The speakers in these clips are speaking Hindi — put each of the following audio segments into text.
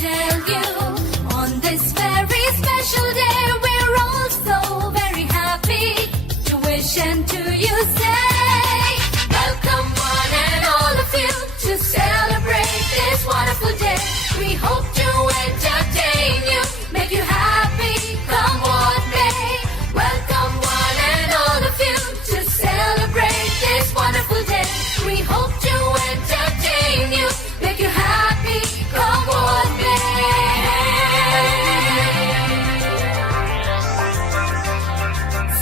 tell you, on this very special day, we're all so very happy to wish and to you say, welcome one and all of you to celebrate this wonderful day. We hope to entertain you, make you happy, come what may. Welcome one and all of you to celebrate this wonderful day. We hope to entertain you, make you happy, come what may.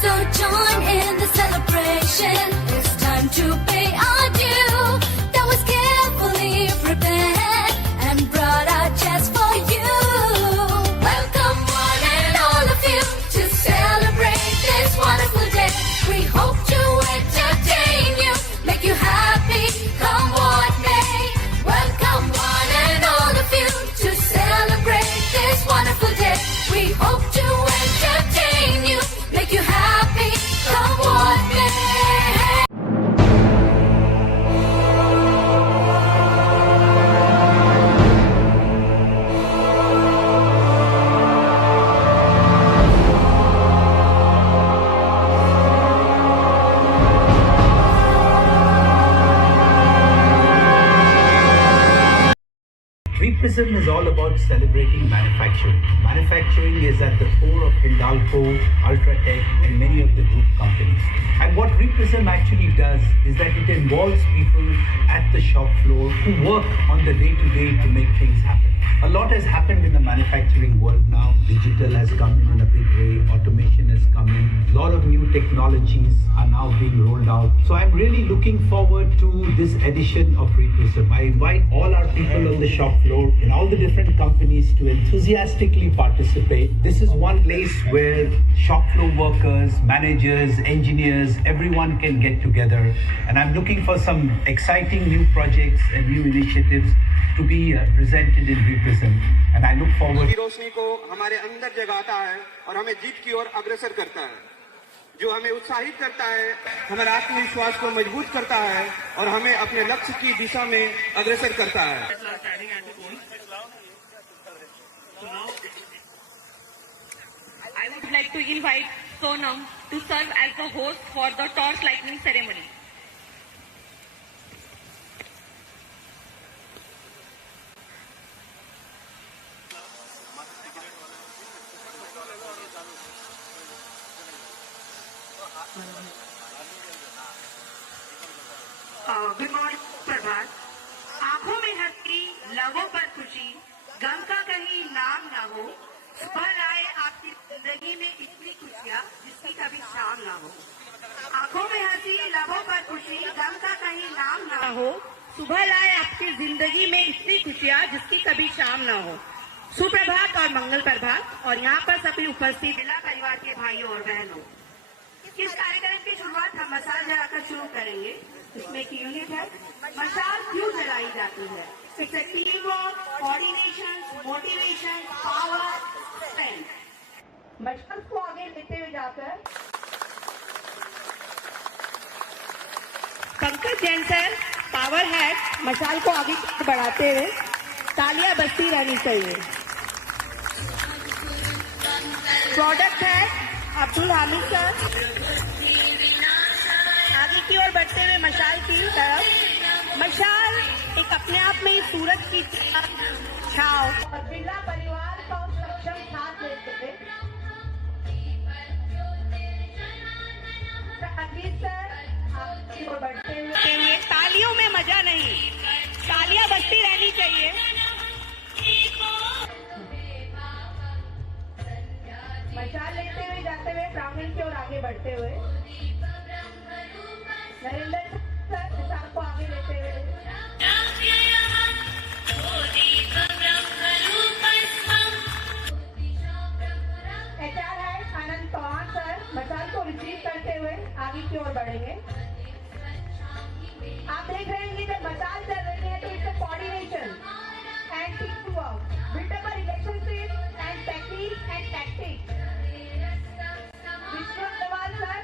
So join in the celebration. It's time to pay our due. That was carefully prepared and brought out just for you. Welcome one and all of you to celebrate this wonderful day. We hope to entertain you, make you happy, come what may. Welcome one and all of you to celebrate this wonderful day. We hope to entertain you, make you happy, come what may. Represm is all about celebrating manufacturing. Manufacturing is at the core of Hindalco, Ultratech, and many of the group companies. And what Represm actually does is that it involves people at the shop floor who work on the day-to-day to make things happen. A lot has happened in the manufacturing world now. Digital has come in a big way. Automation has come in. A lot of new technologies are now being rolled out. So I'm really looking forward to this edition of Represm. I invite all our people on the shop floor in all the different companies to enthusiastically participate. This is one place where shop floor workers, managers, engineers, everyone can get together. And I'm looking for some exciting new projects and new initiatives to be presented in Represm. And I look forward. रोशनी को हमारे अंदर जगाता है और हमें जीत की ओर अग्रसर करता है, जो हमें उत्साहित करता है, हमारे आत्मविश्वास को मजबूत करता है और हमें अपने लक्ष्य की दिशा में अग्रसर करता है. I would like to invite Sonam to serve as the host for the torch lighting ceremony. Good morning Prabhat. आंखों में हंसी, लबों पर खुशी, गम का कहीं नाम ना हो. सुबह लाए आपकी जिंदगी में इतनी खुशियाँ जिसकी कभी शाम ना हो. आंखों में हंसी, लबों पर खुशी, गम का कहीं नाम ना हो. सुबह लाए आपकी जिंदगी में इतनी खुशियाँ जिसकी कभी शाम ना हो. सुप्रभात और मंगल प्रभात और यहाँ पर सभी उपस्थित जिला परिवार के भाइयों और बहनों. इस कार्यक्रम की शुरुआत हम मशाल जलाकर शुरू करेंगे. इसमें एक यूनिट है, मशाल क्यों जलाई जाती है. It's a team work, coordination, motivation, power, strength. मशाल को आगे लेते हुए जाकर Pankaj Jain sir, power head, मशाल को आगे बढ़ाते हुए तालियां बजती रहनी चाहिए. Product head Abdul Hamid sir आगे की ओर बढ़ते हुए मशाल की तरफ. मशाल एक अपने आप में ही सूरज की छाव और बिरला परिवार का सक्षम साथ देते थे. अजीत सर आगे की ओर बढ़ते हुए तालियों में मजा नहीं, तालियां बजती रहनी चाहिए. मशाल लेते हुए जाते हुए प्रांगण की ओर आगे बढ़ते हुए नरेंद्र सर मशाल को आगे लेते हुए. एचआर हेड आनंद पवार सर मशाल को रिसीव करते हुए आगे की ओर बढ़ेंगे. आप देख रहे हैं कि जब मशाल चल रही है तो इससे coordination and team work, buildup relationship and technique and tactics. Vishwa Agrawal sir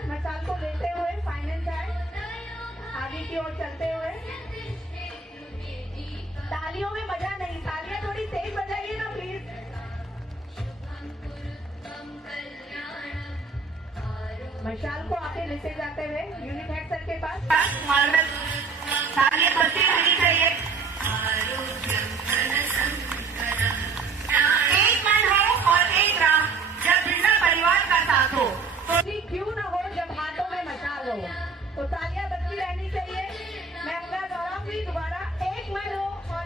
message आते हुए यूनिट हेड सर के पास मार्वल तालियां बजती रहनी चाहिए। एक मन हो और एक राह, जब बिरला परिवार का साथ हो तो क्यों न हो जब हाथों में मशाल हो, तो तालियां बजती रहनी चाहिए। मैं अपना दोहराऊंगी दोबारा, एक मन हो और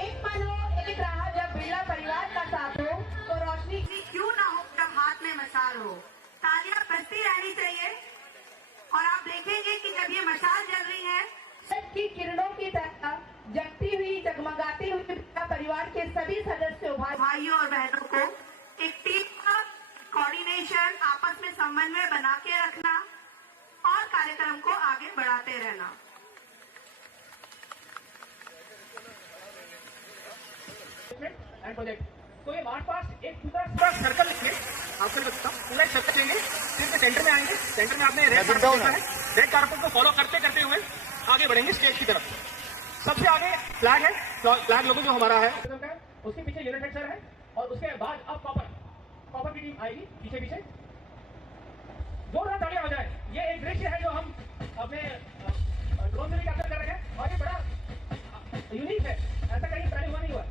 एक मन हो एक राह, जब बिरला परिवार का साथ हो तो रोशनी क्यों ना हो जब हाथ में मशाल हो। तालियां बजती रहनी चाहिए और आप देखेंगे कि जब ये मशाल जल रही है सूरज की किरणों की तरह जगती हुई जगमगाती हुई बिरला परिवार के सभी सदस्यों भाइयों और बहनों को एक टीम का कोऑर्डिनेशन, आपस में समन्वय बना के रखना और कार्यक्रम को आगे बढ़ाते रहना। एंड प्रोजेक्ट तो ये मार्च पास्ट एक पूरा सर्कल लिखिए, आपको बताता हूँ, पूरा एक सर्कल लेंगे, फिर सेंटर में आएंगे, सेंटर में आपने रेड कारपेट देखा है, रेड कारपेट को फॉलो करते करते हुए आगे बढ़ेंगे स्टेज की तरफ। सबसे आगे फ्लैग है, फ्लैग लोगो जो हमारा है, उसके पीछे यूनिट हेड सर है और उसके बाद अब कॉपर की टीम आएगी पीछे पीछे। जोरदार तालियां हो जाए। ये एक दृश्य है जो हम अपने ड्रोन से भी कैप्चर कर रहे हैं और ये बड़ा यूनिक है, ऐसा कहीं पहले हुआ नहीं हुआ।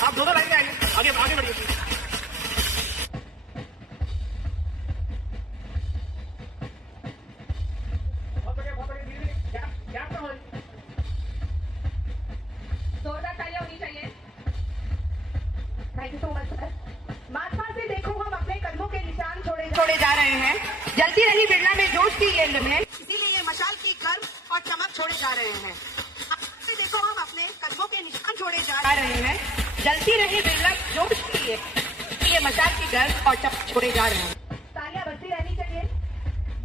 आप दोनों लाइन में आएंगे, आगे बढ़िए। बहुत बढ़िया धीरे गैप ना हो। जोरदार तालियां होनी चाहिए। Thank you so much sir. महात्मा से देखो हम अपने कदमों के निशान छोड़े जा रहे हैं। जलती रही बिरला में जोश की ये लम्हे, इसीलिए ये मशाल की गर्व और चमक छोड़े जा रहे हैं। महात्मा से देखो हम अपने कदमों के निशान छोड़े जा रहे हैं। जलती रही बिरला जोश की ये मशाल की गर्व और चमक छोड़े जा रहे हैं। तालियां बजती रहनी चाहिए।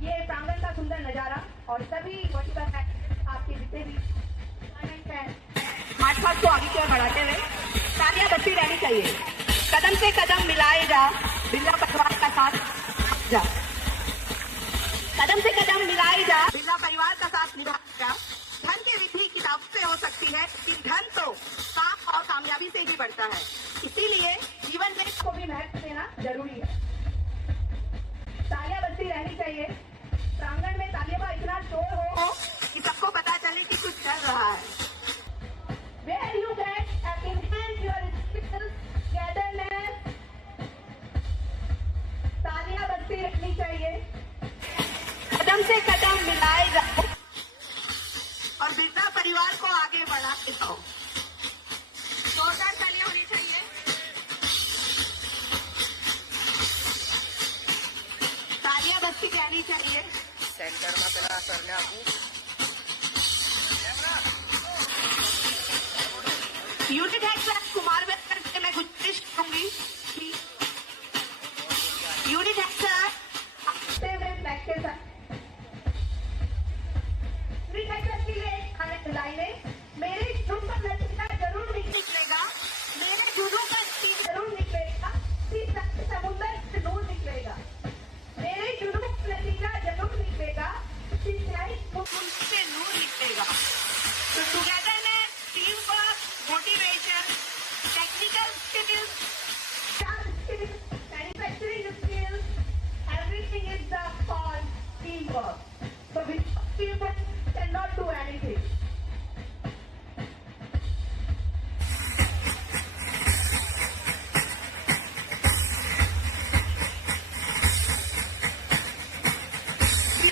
ये प्रांगण का सुंदर नजारा और सभी वर्टिकल आपके जितने भी मार्च पास्ट को आगे की ओर बढ़ाते हुए तालियां बजती रहनी चाहिए। कदम से कदम मिलाए जा, बिरला परिवार का साथ जा। कदम से कदम मिलाए जा, बिरला परिवार का साथ निभाए जा। धन की वृद्धि किताब से हो सकती है, लेकिन धन तो काम और कामयाबी से ही बढ़ता है। इसीलिए जीवन में को भी महत्व देना जरूरी है। तालियां बजती रहनी चाहिए। प्रांगण में तालियों का इतना शोर हो कि सबको पता चले कि कुछ चल रहा है। Where you get enhance your skills, togetherness. तालियां बजती रहनी चाहिए। कदम से कदम मिलाए जाओ और बिरला परिवार को आगे बढ़ाते जाओ। जोरदार तालियां होनी चाहिए। तालियां बजती रहनी चाहिए। सेंटर में पहला करने आपको unit head sir Kumar waker से मैं गुजारिश करूंगी कि यूनिट हेड सर हफ्ते में प्रैक्टिस यूनिट हेड सर के लिए लाइनें मेरे जुनून का नतीजा जरूर निकलेगा, मेरे जुनून का नतीजा जरूर निकलेगा, समुद्र से नूर निकलेगा। मेरे जुनून का नतीजा जरूर निकलेगा, से नूर निकलेगा। तो togetherness, team work, motivation, technical skills, manufacturing skills, everything is the called teamwork. So without teamwork, cannot do anything.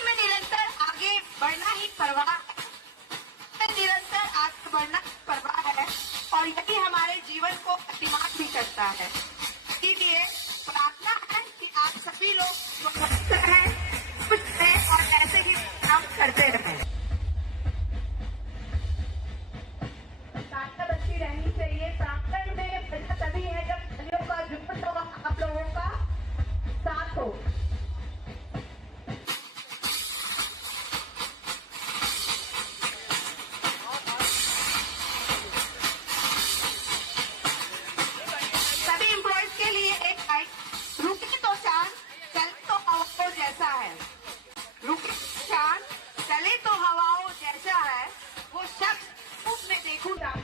में निरंतर आगे बढ़ना ही परवाह है, निरंतर आगे बढ़ना परवाह है और यही हमारे जीवन को गतिमान भी करता है। इसीलिए प्रार्थना है कि आप सभी लोग स्वस्थ रहें, खुश रहें और ऐसे ही काम करते रहें। तालियां बजती रहनी चाहिए। प्रांगण में बजा तभी है जब तालियों का जुम्मन होगा, आप लोगों का साथ हो।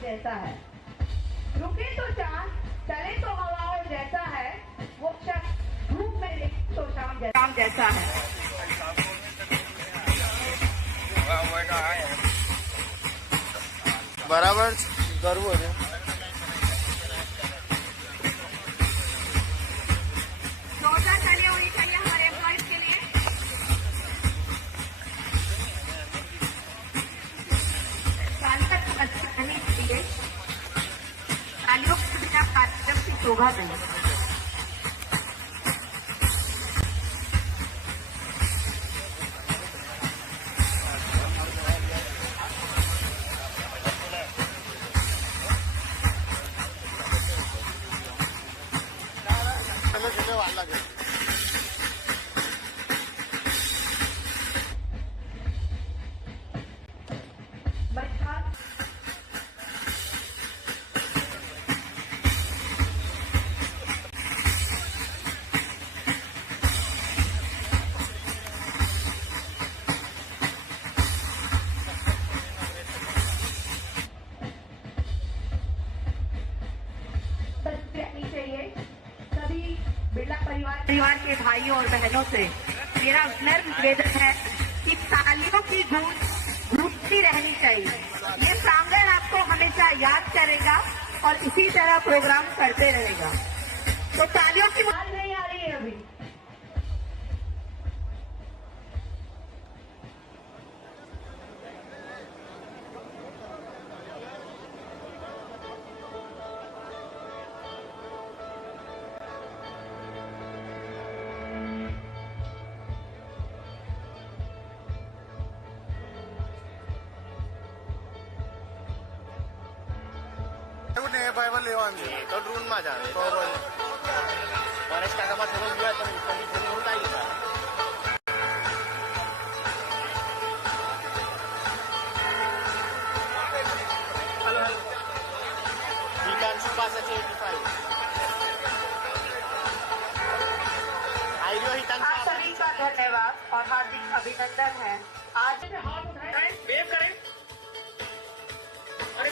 जैसा है, रुके तो चांद, चले तो हवाओं जैसा है, वो शख्स धूप में तो शाम जैसा है। बराबर करवो છે। जोरदार तालियां होनी चाहिए हमारे एम्प्लॉइज के लिए। तालियों के बिना कार्यक्रम की शोभा नहीं। परिवार के भाइयों और बहनों से मेरा नर्म निवेदन है कि तालियों की गूंजती रहनी चाहिए। ये प्रांगण आपको हमेशा याद करेगा और इसी तरह प्रोग्राम करते रहेगा। तो तालियों की आवाज नहीं आ रही है अभी। લેવાનું તો ડ્રોનમાં જ આવે તો પરેશ કાકામાં થોડું ગયા તો નહોતા ગયા। વિકાંશુ પાસે છે 85। आप सभी का धन्यवाद और हार्दिक अभिनंदन है। आज हाथ उठाएं, वेव करें। अरे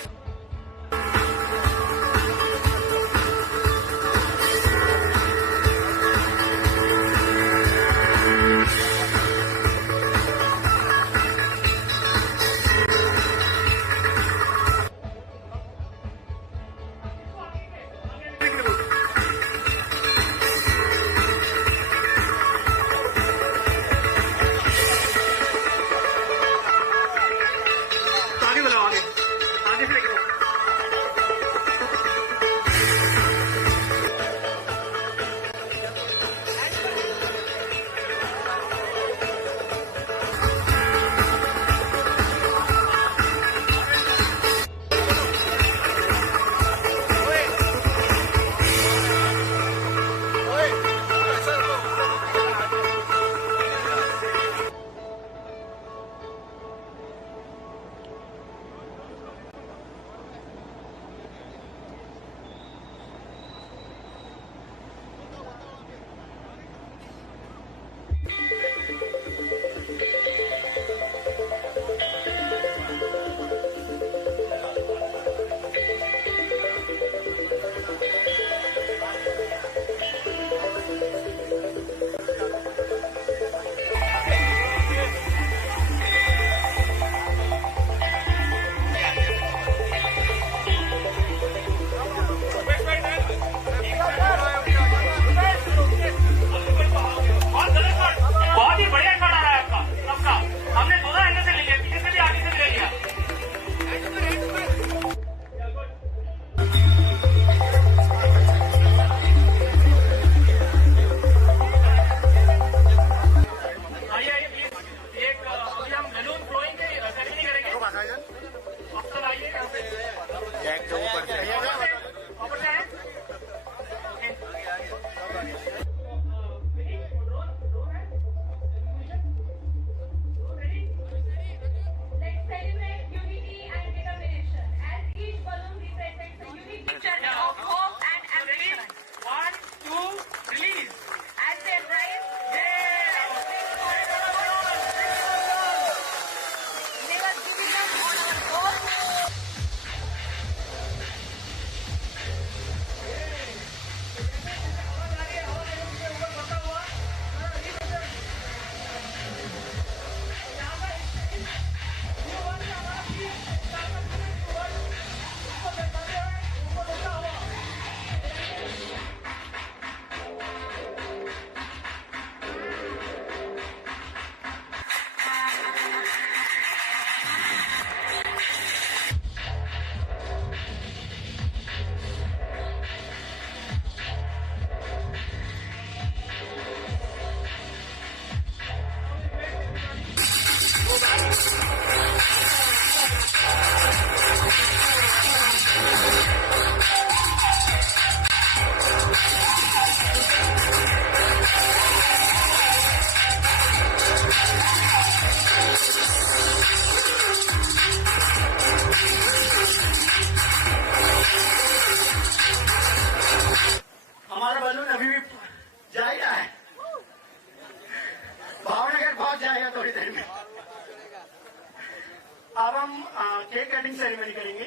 सेरेमनी करेंगे।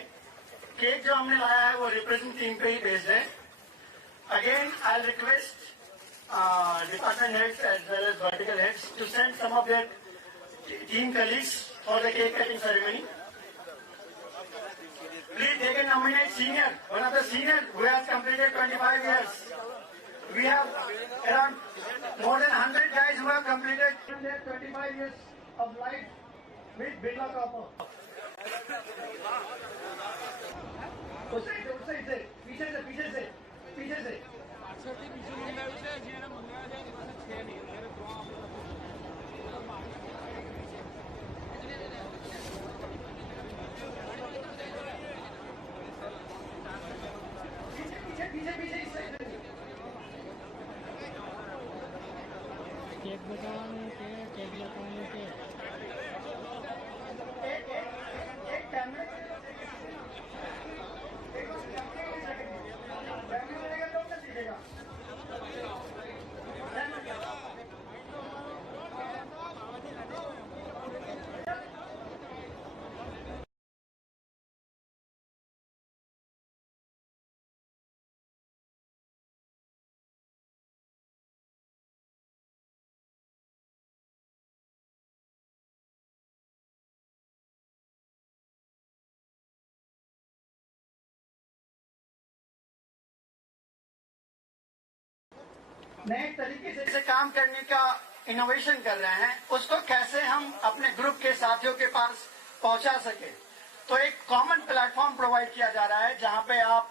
केक जो हमने लाया है वो रिप्रेजेंट टीम पे ही बेस्ड है। Again I request department heads as well as vertical heads to send some of their team colleagues for the cake cutting ceremony. Please, they can nominate senior, one of the senior who has completed 25 years. We have around more than 100 guys who have completed their 25 years of life with Birla Copper. उससे पीछे से केक बताने के नए तरीके से काम करने का इनोवेशन कर रहे हैं, उसको कैसे हम अपने ग्रुप के साथियों के पास पहुंचा सके। तो एक कॉमन प्लेटफॉर्म प्रोवाइड किया जा रहा है जहां पे आप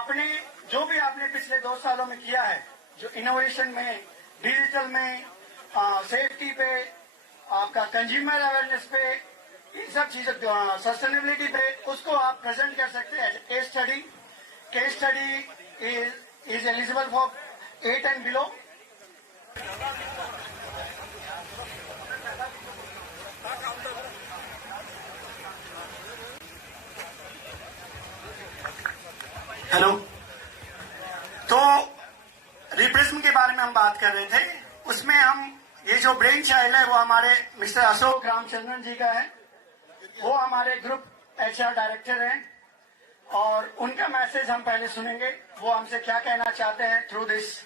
अपने जो भी आपने पिछले 2 सालों में किया है, जो इनोवेशन में, डिजिटल में, सेफ्टी पे, आपका कंज्यूमर अवेयरनेस पे, इन सब चीजों सस्टेनेबिलिटी पे, उसको आप प्रेजेंट कर सकते हैं। Case study is eligible for 8 and below. Hello, तो रिप्रेजेंट के बारे में हम बात कर रहे थे। उसमें हम ये जो ब्रेन चाइल्ड है वो हमारे मिस्टर अशोक रामचंद्रन जी का है। वो हमारे ग्रुप HR डायरेक्टर हैं और उनका मैसेज हम पहले सुनेंगे। वो हमसे क्या कहना चाहते हैं through this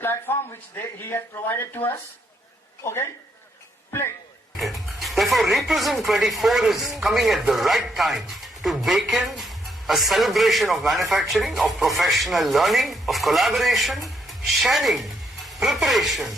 platform which he has provided to us. Okay? Play. Therefore, Represent 24 is coming at the right time to bake in a celebration of manufacturing, of professional learning, of collaboration, sharing, preparation,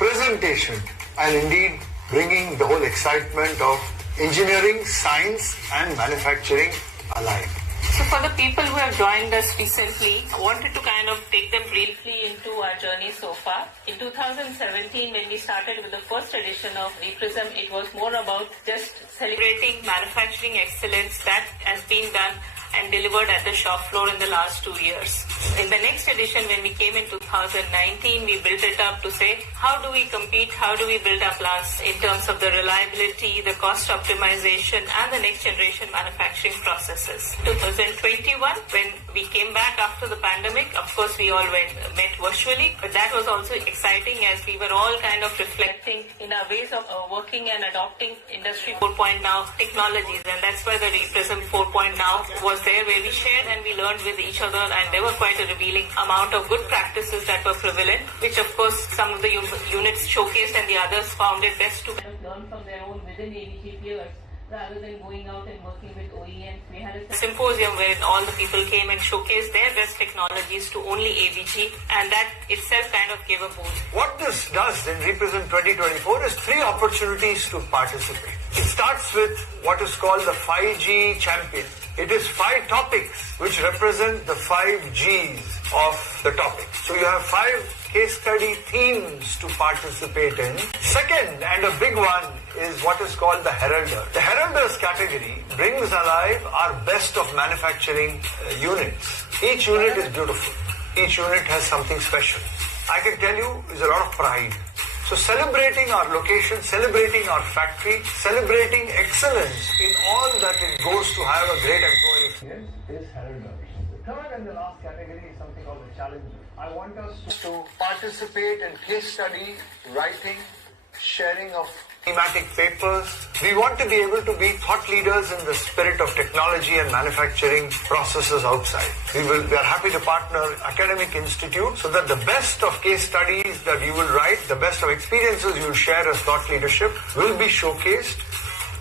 presentation, and indeed bringing the whole excitement of engineering, science, and manufacturing alive. So for the people who have joined us recently, I wanted to kind of take them briefly into our journey so far. In 2017, when we started with the first edition of Reprism, it was more about just celebrating manufacturing excellence that has been done and delivered at the shop floor in the last 2 years. In the next edition, when we came in 2019, we built it up to say, how do we compete, how do we build our plants in terms of the reliability, the cost optimization, and the next generation manufacturing processes. 2021, when we came back after the pandemic, of course we all met virtually, but that was also exciting as we were all kind of reflecting in our ways of working and adopting Industry 4.0 now technologies, and that's why the Reprism 4.0 now was there, where we shared and we learned with each other, and there were quite a revealing amount of good practices that were prevalent, which of course some of the units showcased and the others found it best to learn from their own within ABG peers rather than going out and working with OEMs. We had a symposium where all the people came and showcased their best technologies to only ABG, and that itself kind of gave a boost. What this does in Represent 2024 is 3 opportunities to participate. It starts with what is called the 5G champion. It is 5 topics which represent the 5 Gs of the topic. So you have 5 case study themes to participate in. Second, and a big one, is what is called the Heralder. The Heralders category brings alive our best of manufacturing units. Each unit is beautiful. Each unit has something special. I can tell you, is a lot of pride. So celebrating our location, celebrating our factory, celebrating excellence in all that it goes to have a great employee experience is Heralders. The third and the last category is something called the Challenger. I want us to participate in case study, writing, sharing of thematic papers. We want to be able to be thought leaders in the spirit of technology and manufacturing processes outside. We are happy to partner academic institutes so that the best of case studies that you will write, the best of experiences you will share as thought leadership will be showcased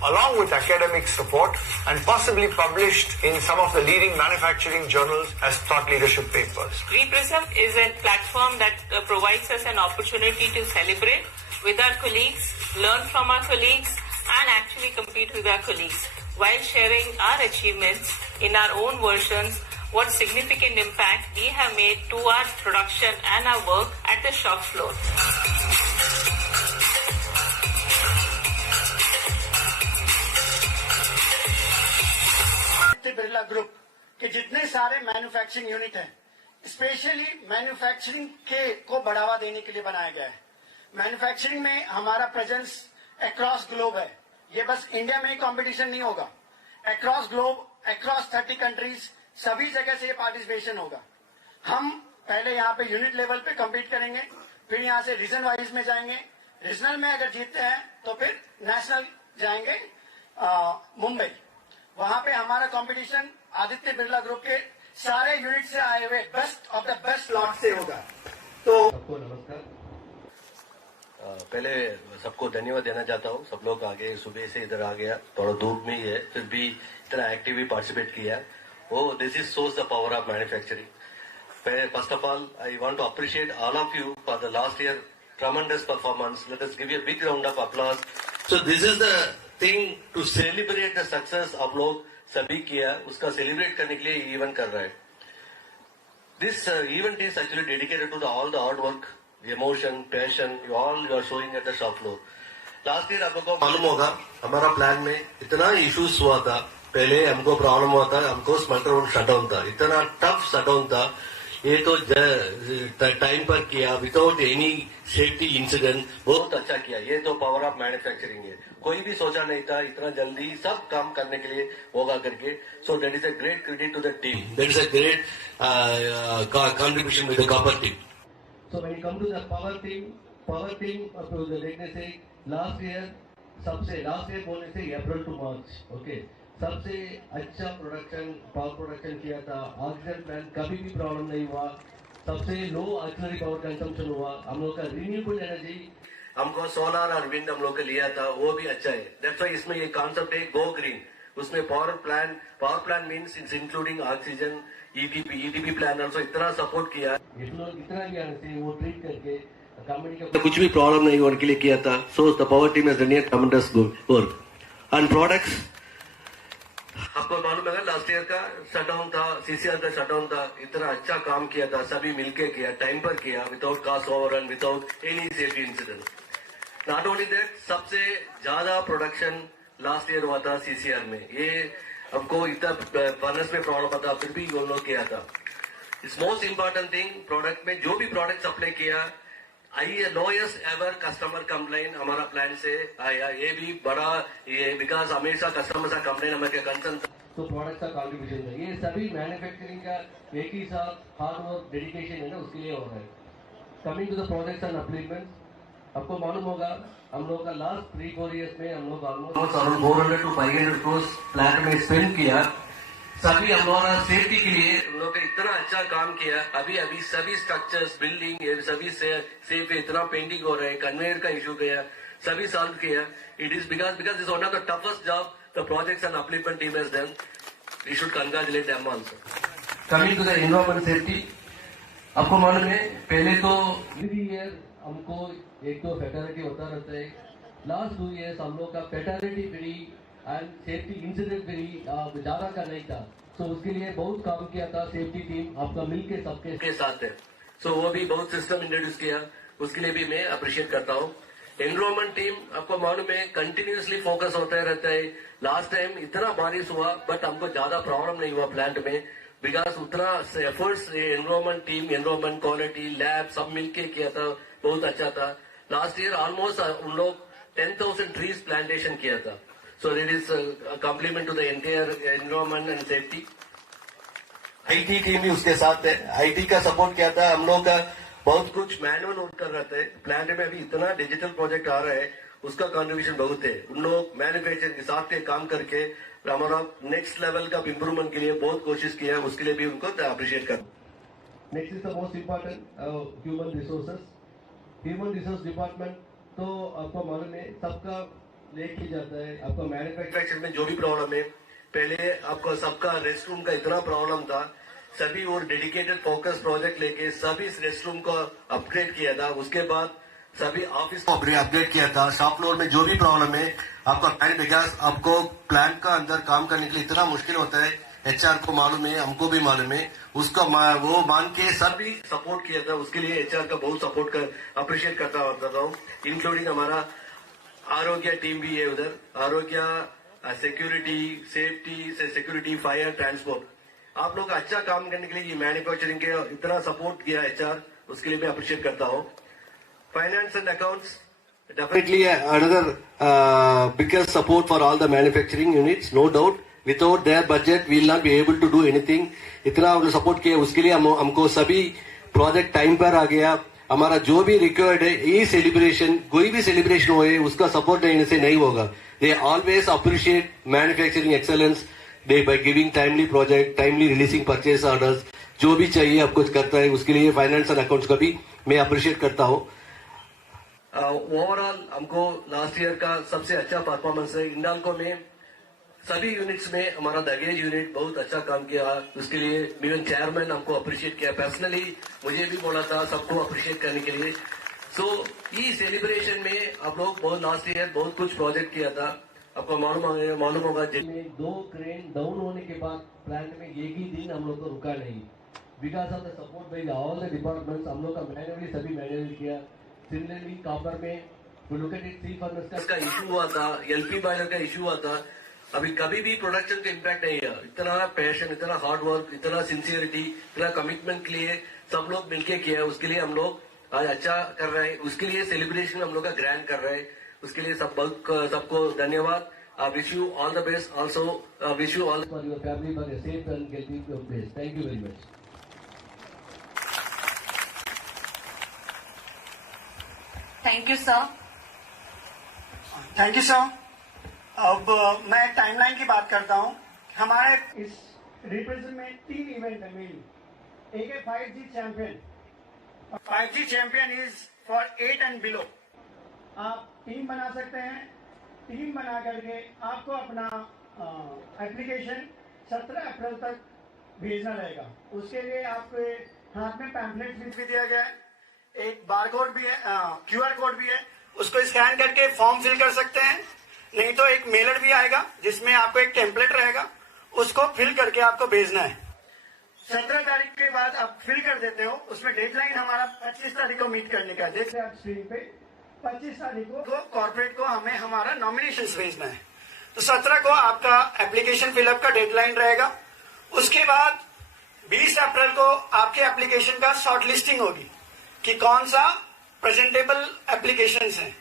along with academic support and possibly published in some of the leading manufacturing journals as thought leadership papers. Reprism is a platform that provides us an opportunity to celebrate with our colleagues, learn from our colleagues, and actually compete with our colleagues while sharing our achievements in our own versions, what significant impact we have made to our production and our work at the shop floor. Birla group के जितने सारे मैन्युफैक्चरिंग यूनिट हैं, स्पेशली मैन्युफैक्चरिंग को बढ़ावा देने के लिए बनाया गया है। मैन्युफैक्चरिंग में हमारा प्रेजेंस अक्रॉस ग्लोब है। ये बस इंडिया में ही कंपटीशन नहीं होगा, अक्रॉस ग्लोब, अक्रॉस 30 कंट्रीज, सभी जगह से ये पार्टिसिपेशन होगा। हम पहले यहाँ पे यूनिट लेवल पे कम्पीट करेंगे, फिर यहाँ से रीजन वाइज में जाएंगे, रीजनल में अगर जीतते हैं तो फिर नेशनल जाएंगे मुंबई। वहां पे हमारा कंपटीशन आदित्य बिरला ग्रुप के सारे यूनिट से आए हुए best of the best lot से होगा। तो सबको नमस्कार। पहले सबको धन्यवाद देना चाहता हूँ। सब लोग आगे सुबह से इधर आ गया, थोड़ा धूप में ही है, फिर भी इतना एक्टिवली पार्टिसिपेट किया। वो this is shows the power of manufacturing. First of all I want to appreciate all of you for the last year tremendous performance. Let us give you a big round of applause. So this is the thing to celebrate the success. आप लोग सभी किया, उसका सेलिब्रेट करने के लिए इवेंट कर रहा है। This event is actually dedicated to all the hard work, emotion, passion you are showing at the shop floor. Last year आप लोगों को मालूम होगा हमारा प्लान में इतना इश्यूज हुआ था। पहले हमको प्रॉब्लम हुआ था, हमको स्मेल्टर शटडाउन था, इतना टफ शटडाउन था। ये तो टाइम पर किया विदाउट एनी सेफ्टी इंसिडेंट, बहुत अच्छा किया। ये तो पावर ऑफ मैन्युफैक्चरिंग है। कोई भी सोचा नहीं था इतना जल्दी सब काम करने के लिए होगा करके। So that is a great credit to the team, that is a great contribution with the copper team. So when you come to the power team देखने से लास्ट ईयर बोलने से अप्रैल टू मार्च, ओके, सबसे अच्छा प्रोडक्शन, पावर प्रोडक्शन किया था। ऑक्सीजन प्लांट कभी भी प्रॉब्लम नहीं हुआ, सबसे लो ऑक्सीलरी पावर कंजम्पशन हुआ। हम लोग का रिन्यूएबल एनर्जी, हमको सोलर और विंड हम लोग का लिया था, वो भी अच्छा है। दैट्स व्हाई इसमें ये कॉन्सेप्ट है गो ग्रीन। उसमें power plant means it's including oxygen, ETP plan also इतना सपोर्ट किया। इतना भी आने से वो ट्रीट करके कंपनी का कुछ भी प्रॉब्लम नहीं होने के लिए किया था। So the power team has done A ट्रेमेंडस work. And products आपको मालूम है लास्ट ईयर का शटडाउन था, सीसीआर का शटडाउन था, इतना अच्छा काम किया था, सभी मिलके किया, टाइम पर किया, without cost overrun, without any safety incident. Not only that, सबसे ज्यादा प्रोडक्शन लास्ट ईयर हुआ था सीसीआर में। ये हमको इतना फर्नेस में प्रॉब्लम था, फिर भी उन लोग किया था। It's most important thing, product में जो भी प्रोडक्ट सप्लाई किया, लोएस्ट एवर कस्टमर कंप्लेन हमारा प्लान से आया। ये भी बड़ा ये बिकॉज हमेशा कस्टमर का कंप्लेन हमारे कंसर्न था। तो प्रोडक्ट का कॉन्ट्रीब्यूशन है, ये सभी मैन्युफैक्चरिंग का एक ही साथ हार्ड वर्क डेडिकेशन है ना, उसके लिए हो रहा है। Coming to the products and implements, आपको मालूम होगा हम लोग का लास्ट 3-4 ईयर्स में हम लोग ऑलमोस्ट 400 to 500 crores प्लांट में स्पेंड किया। सभी हमारा सेफ्टी के लिए हम लोग इतना अच्छा काम किया। अभी सभी स्ट्रक्चर्स, बिल्डिंग, ये सभी सेफ है। इतना पेंटिंग हो रहा है, कन्वेयर का इशू गया, सभी सॉल्व किया। It is because is one of the toughest job the projects and implement team has done. We should congratulate them also. Coming to the environment safety, आपको मालूम है पहले तो एवरी ईयर हमको 1-2 फैटेलिटी होता रहता है। लास्ट 2 ईयर्स हम लोग का fatality free and safety incident free ज्यादा का नहीं था। तो उसके लिए बहुत काम किया था सेफ्टी टीम, आपका मिलके सबके साथ है। सो वो भी बहुत सिस्टम इंट्रोड्यूस किया, उसके लिए भी मैं अप्रिशिएट करता हूँ। एनवायरमेंट टीम आपको मालूम है कंटिन्यूसली फोकस होता रहता है। लास्ट टाइम इतना बारिश हुआ बट हमको ज्यादा प्रॉब्लम नहीं हुआ प्लांट में, बिकॉज उतना efforts environment team, environment quality, lab सब मिलके किया था, बहुत अच्छा था। लास्ट ईयर ऑलमोस्ट उन लोग 10,000 ट्रीज प्लांटेशन किया था। So it is a compliment to the entire environment and safety. IT team भी उसके साथ है, IT का सपोर्ट किया था। हम लोग का बहुत कुछ मैनुअल वर्क कर रहा था। प्लांट में अभी इतना डिजिटल प्रोजेक्ट आ रहा है, उसका कंट्रीब्यूशन बहुत है। उन लोग मैन्युफैक्चरिंग के साथ में काम करके हमारा नेक्स्ट लेवल का इम्प्रूवमेंट के लिए बहुत कोशिश किया है, उसके लिए भी उनको अप्रिशिएट कर। Next is the most important human resources. Human resource department तो आपको मालूम है सबका लेके जाता है। आपका मैन्युफैक्चरिंग में जो भी प्रॉब्लम है, पहले आपको सबका रेस्ट रूम का इतना प्रॉब्लम था, सभी और डेडिकेटेड फोकस प्रोजेक्ट लेके सभी रेस्ट रूम को अपग्रेड किया था। उसके बाद सभी ऑफिस को अपग्रेड किया था। शॉप फ्लोर में जो भी प्रॉब्लम है आपका बिकॉज आपको प्लांट का अंदर काम करने के लिए इतना मुश्किल होता है, एचआर को मालूम है, हमको भी मालूम है, उसका वो मान के सभी सपोर्ट किया था। उसके लिए एचआर का बहुत सपोर्ट कर अप्रिशिएट करता हूँ, इंक्लूडिंग हमारा आरोग्य टीम भी है उधर। आरोग्य, सिक्योरिटी, सेफ्टी से सिक्योरिटी, फायर, ट्रांसपोर्ट, आप लोग अच्छा काम करने के लिए मैन्युफैक्चरिंग के इतना सपोर्ट किया एचआर, उसके लिए मैं अप्रिशिएट करता हूँ। Finance and accounts definitely another biggest support for all the manufacturing units, no doubt. Without their budget, we will not be able to do anything. इतना सपोर्ट किया, उसके लिए हमको सभी प्रोजेक्ट टाइम पर आ गया। हमारा जो भी रिक्वायर्ड है, ये सेलिब्रेशन, कोई भी सेलिब्रेशन हो, उसका सपोर्ट देने से नहीं होगा। They always appreciate manufacturing excellence by giving timely project, timely releasing purchase orders, जो भी चाहिए आपको करता है। उसके लिए फाइनेंस एंड अकाउंट्स का भी मैं अप्रिशिएट करता हूँ। ओवरऑल हमको लास्ट ईयर का सबसे अच्छा परफॉर्मेंस है। हिंडाल्को में सभी यूनिट्स में हमारा दगेज यूनिट बहुत अच्छा काम किया, उसके लिए इवन चेयरमैन हमको अप्रिशिएट किया। पर्सनली मुझे भी बोला था सबको अप्रिशिएट करने के लिए। सो ये सेलिब्रेशन में आप लोग बहुत लास्ट ईयर बहुत कुछ प्रोजेक्ट किया था, आपको मालूम होगा। जिसमें 2 क्रेन डाउन होने के बाद प्लांट में एक ही दिन हम लोग को रुका नहीं, because of the support bye all the departments. हम लोग का मैनुअली सभी मैनेज किया। सिमिलरली कॉपर में लुक एट इट, 3 फर्नेस का इशू हुआ था, एलपी बॉयलर का इशू हुआ था। अभी कभी भी प्रोडक्शन का इम्पैक्ट नहीं है। इतना पैशन, इतना हार्ड वर्क, इतना सिंसियरिटी, इतना कमिटमेंट के लिए सब लोग मिलके किया है। उसके लिए हम लोग आज अच्छा कर रहे हैं, उसके लिए सेलिब्रेशन हम लोग का ग्रैंड कर रहे हैं। उसके लिए सबको धन्यवाद। I wish you all the best. Also, wish you all for your family for a safe and healthy place. Thank you very much. Thank you, sir. Thank you sir. अब मैं टाइमलाइन की बात करता हूँ। हमारे इस रिप्रेजेंट में 3 इवेंट है मेन। एक है 5G champion. 5G champion is for 8 and below. आप टीम बना सकते हैं। टीम बना करके आपको अपना एप्लीकेशन 17 अप्रैल तक भेजना रहेगा। उसके लिए आपके हाथ में पैम्फलेट भी दिया गया है, एक बारकोड भी है, QR कोड भी है, उसको स्कैन करके फॉर्म फिल कर सकते हैं। नहीं तो एक मेलर भी आएगा जिसमें आपको एक टेम्पलेट रहेगा, उसको फिल करके आपको भेजना है। 17 तारीख के बाद आप फिल कर देते हो। उसमें डेडलाइन हमारा 25 तारीख को मीट करने का है। देख रहे हैं आप स्क्रीन पे, 25 तारीख को कॉर्पोरेट को हमें हमारा नॉमिनेशन भेजना है। तो 17 को आपका एप्लीकेशन फिलअप का डेडलाइन रहेगा। उसके बाद 20 अप्रैल को आपके एप्लीकेशन का शॉर्ट लिस्टिंग होगी कि कौन सा प्रेजेंटेबल एप्लीकेशंस हैं।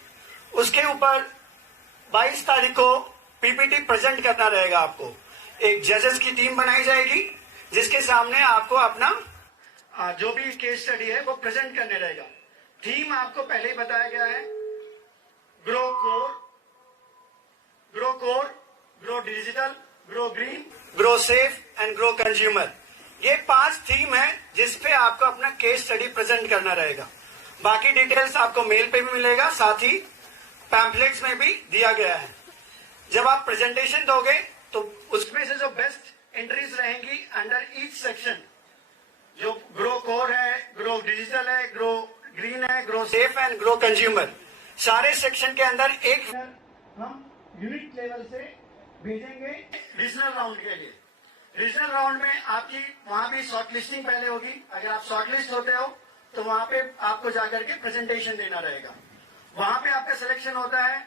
उसके ऊपर 22 तारीख को पीपीटी प्रेजेंट करना रहेगा। आपको एक जजेस की टीम बनाई जाएगी जिसके सामने आपको अपना जो भी केस स्टडी है वो प्रेजेंट करने रहेगा। थीम आपको पहले ही बताया गया है, grow core, grow digital, grow green, grow safe and grow consumer. ये 5 थीम है जिसपे आपको अपना केस स्टडी प्रेजेंट करना रहेगा। बाकी डिटेल्स आपको मेल पे भी मिलेगा, साथ ही पैम्फलेट्स में भी दिया गया है। जब आप प्रेजेंटेशन दोगे तो उसमें से जो बेस्ट एंट्रीज रहेंगी अंडर ईच सेक्शन, जो ग्रो कोर है, ग्रो डिजिटल है, ग्रो ग्रीन है, grow safe and grow consumer, सारे सेक्शन के अंदर एक हम यूनिट लेवल से भेजेंगे रीजनल राउंड के लिए। रीजनल राउंड में आपकी वहां भी शॉर्ट लिस्टिंग पहले होगी। अगर आप शॉर्ट लिस्ट होते हो तो वहां पे आपको जाकर के प्रेजेंटेशन देना रहेगा। वहां पे आपका सिलेक्शन होता है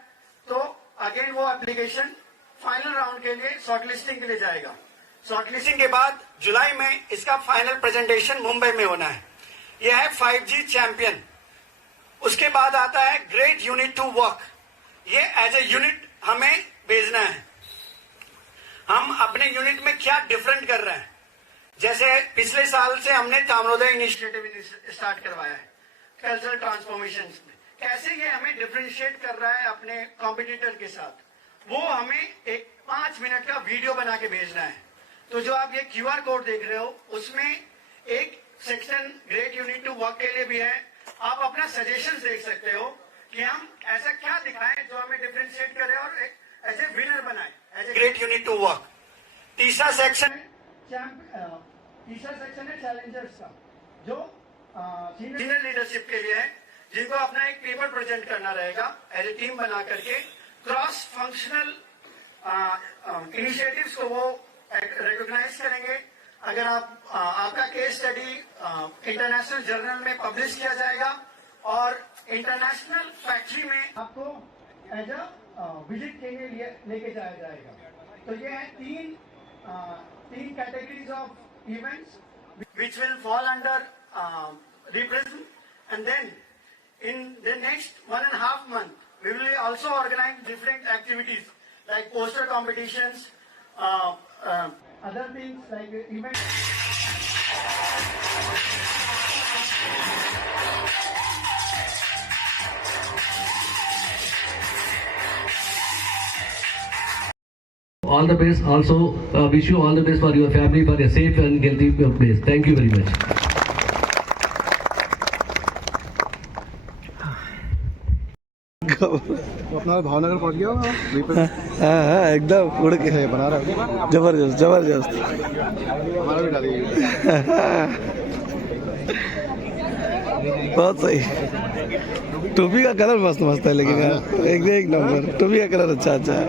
तो अगेन वो एप्लीकेशन फाइनल राउंड के लिए शॉर्ट लिस्टिंग के लिए जाएगा। शॉर्ट लिस्टिंग के बाद जुलाई में इसका फाइनल प्रेजेंटेशन मुंबई में होना है। यह है 5G चैंपियन। उसके बाद आता है ग्रेट यूनिट टू वर्क। ये एज ए यूनिट हमें भेजना है। हम अपने यूनिट में क्या डिफरेंट कर रहे हैं। जैसे पिछले साल से हमने ताम्रोदय इनिशिएटिव स्टार्ट करवाया है कल्चरल ट्रांसफॉर्मेशन में। कैसे ये हमें डिफरेंशिएट कर रहा है अपने कॉम्पिटिटर के साथ, वो हमें एक 5 मिनट का वीडियो बना के भेजना है। तो जो आप ये QR कोड देख रहे हो, उसमें एक section great unit to work के लिए भी है। आप अपना सजेशन देख सकते हो कि हम ऐसा क्या दिखाएं जो हमें डिफरेंशिएट करे और एज ए विनर बनाए, as a great unit to work. तीसरा सेक्शन है चैलेंजर्स का, जो सीनियर लीडरशिप के लिए है, जिनको अपना एक पेपर प्रेजेंट करना रहेगा एज ए टीम बना करके। क्रॉस फंक्शनल इनिशिएटिव्स को वो रिकॉग्नाइज करेंगे। अगर आपका केस स्टडी इंटरनेशनल जर्नल में पब्लिश किया जाएगा और इंटरनेशनल फैक्ट्री में आपको एज अ विजिट के लिए लेके जाया जाएगा। तो ये है तीन categories of events which will fall under Reprism, and then in the next 1.5 months we will also organize different activities like poster competitions, other things like events. All the best. Also, wish you all the best for your family, for a safe and healthy place. Thank you very much. अपना भावनगर पहुंच गया होगा। हाँ एकदम उड़ के है बना रहा है, जबरदस्त जबरदस्त। हमारा भी डालिए। बहुत सही। टोपी का कलर मस्त मस्त है, लेकिन एक नंबर टोपी का कलर अच्छा अच्छा है।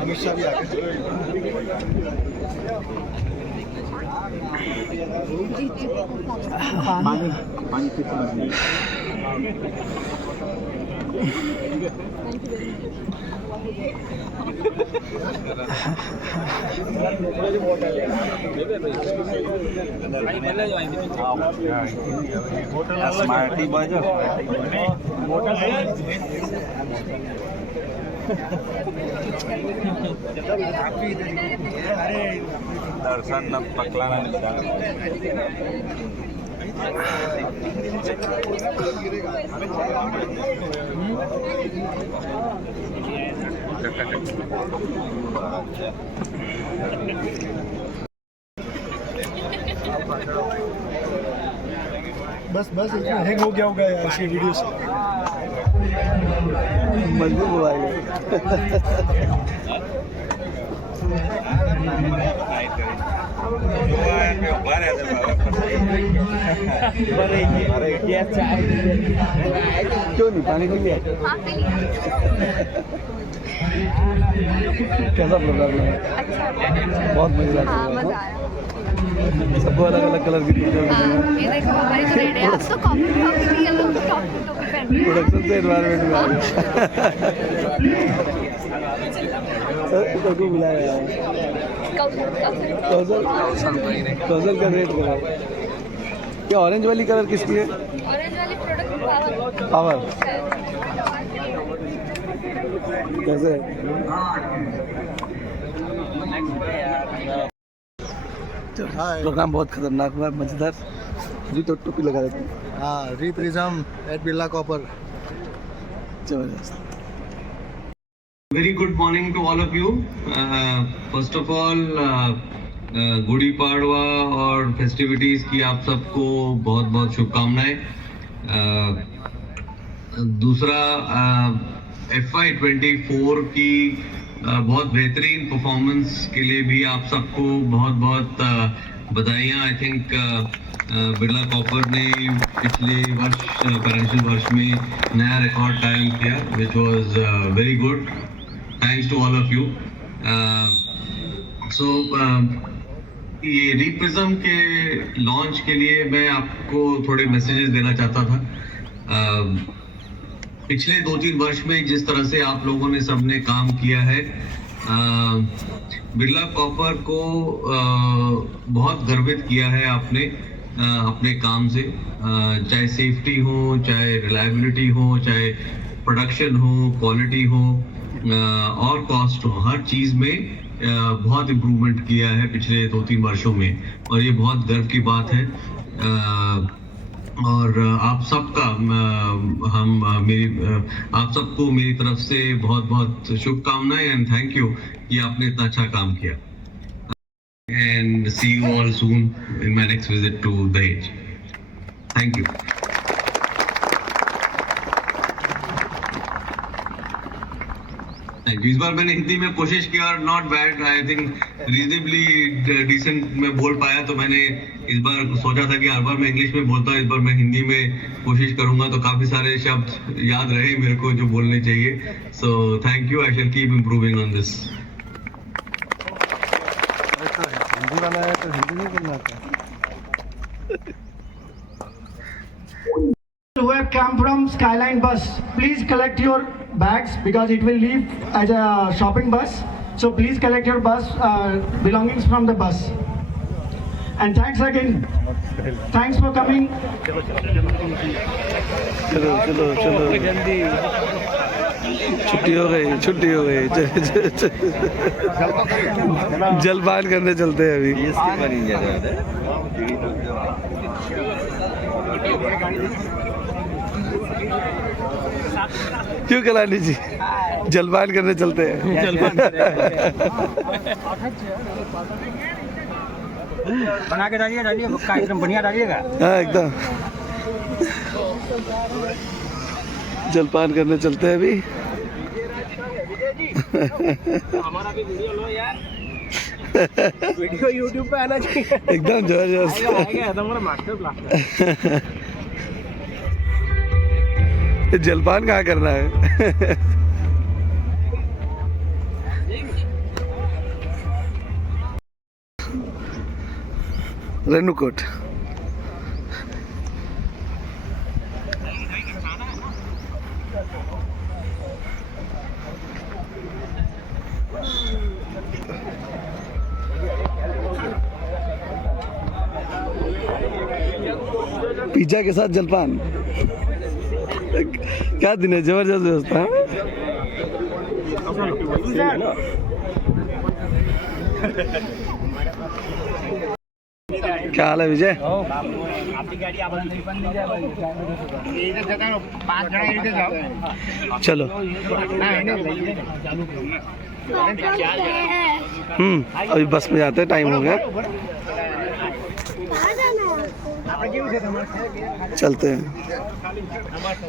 अमित शाह भी आ गए। पानी स्मार्टी बाजो दर्शन न पकला बस हैंग हो गया होगा यार ये वीडियो से। मजबूत मोबाइल है। क्यों नहीं पानी नहीं लिया? कैसा प्रोग्राम है? बहुत मजा आया। सबको अलग अलग कलर की ये देखो हमारी तो रेडी है। अब तो कॉफी भी है, लोग टॉपी पहन रहे हैं। प्रोडक्शन से एनवायरनमेंट में आ गया। सबको बुलाया कौशल का रेट करा। क्या ऑरेंज वाली कलर किसकी है? ऑरेंज वाली प्रोडक्ट पावर कैसे? प्रोग्राम बहुत खतरनाक हुआ, मजेदार। जी तो टोपी लगा देते हैं। हाँ, रिप्रिज्म एट बिरला कॉपर। जबरदस्त। Very good morning to all of you. First of all, Gudi Padwa और फेस्टिविटीज की आप सबको बहुत बहुत शुभकामनाएं। दूसरा FY24 की बहुत बेहतरीन परफॉर्मेंस के लिए भी आप सबको बहुत बहुत बधाइयाँ। आई थिंक बिरला कॉपर ने पिछले वर्ष फाइनेंशियल वर्ष में नया रिकॉर्ड टाइम किया, which was very good. Thanks to all of you. So ये रिप्रिज्म के लॉन्च के लिए मैं आपको थोड़े मैसेजेस देना चाहता था। पिछले 2-3 वर्ष में जिस तरह से आप लोगों ने सबने काम किया है, बिरला कॉपर को बहुत गर्वित किया है आपने अपने काम से। चाहे सेफ्टी हो, चाहे रिलायबिलिटी हो, चाहे प्रोडक्शन हो, क्वालिटी हो और कॉस्ट हो, हर चीज़ में बहुत इम्प्रूवमेंट किया है पिछले 2-3 वर्षों में, और ये बहुत गर्व की बात है। और आप सबका आप सबको मेरी तरफ से बहुत बहुत शुभकामनाएं एंड थैंक यू कि आपने इतना अच्छा काम किया and see you all soon in my next visit to Dahej thank you इस बार मैंने हिंदी में कोशिश किया और not bad I think reasonably decent में बोल पाया तो मैंने इस बार सोचा था कि हर बार मैं इंग्लिश में बोलता हूँ इस बार मैं हिंदी में कोशिश करूंगा तो काफी सारे शब्द याद रहे मेरे को जो बोलने चाहिए so thank you I shall keep improving on this Hindi वाला है तो हिंदी नहीं बोलना आता Who have come from Skyline bus, please collect your bags because it will leave as a shopping bus. So please collect your bus belongings from the bus. And thanks again. Thanks for coming. चलो चलो चलो छुट्टी हो गई जलपान करने चलते हैं अभी क्यों कलानी जी जलपान करने चलते हैं बना के डालिए भुक्का एकदम बढ़िया डालिएगा हाँ एकदम जलपान करने चलते हैं अभी हमारा भी वीडियो लो यार वीडियो यूट्यूब पे आना चाहिए एकदम जबरदस्त हमारा मास्टर ब्लास्ट जलपान कहाँ करना है रेणुकूट पिज्जा के साथ जलपान क्या दिन है जबरदस्त व्यवस्था क्या हाल है विजय चलो अभी बस में जाते हैं टाइम हो गया चलते हैं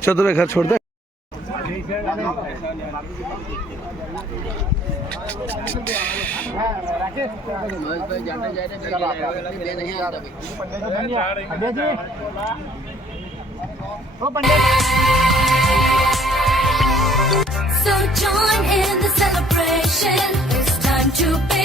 चलो तुम्हें घर छोड़ दे So join in the celebration. It's time to pay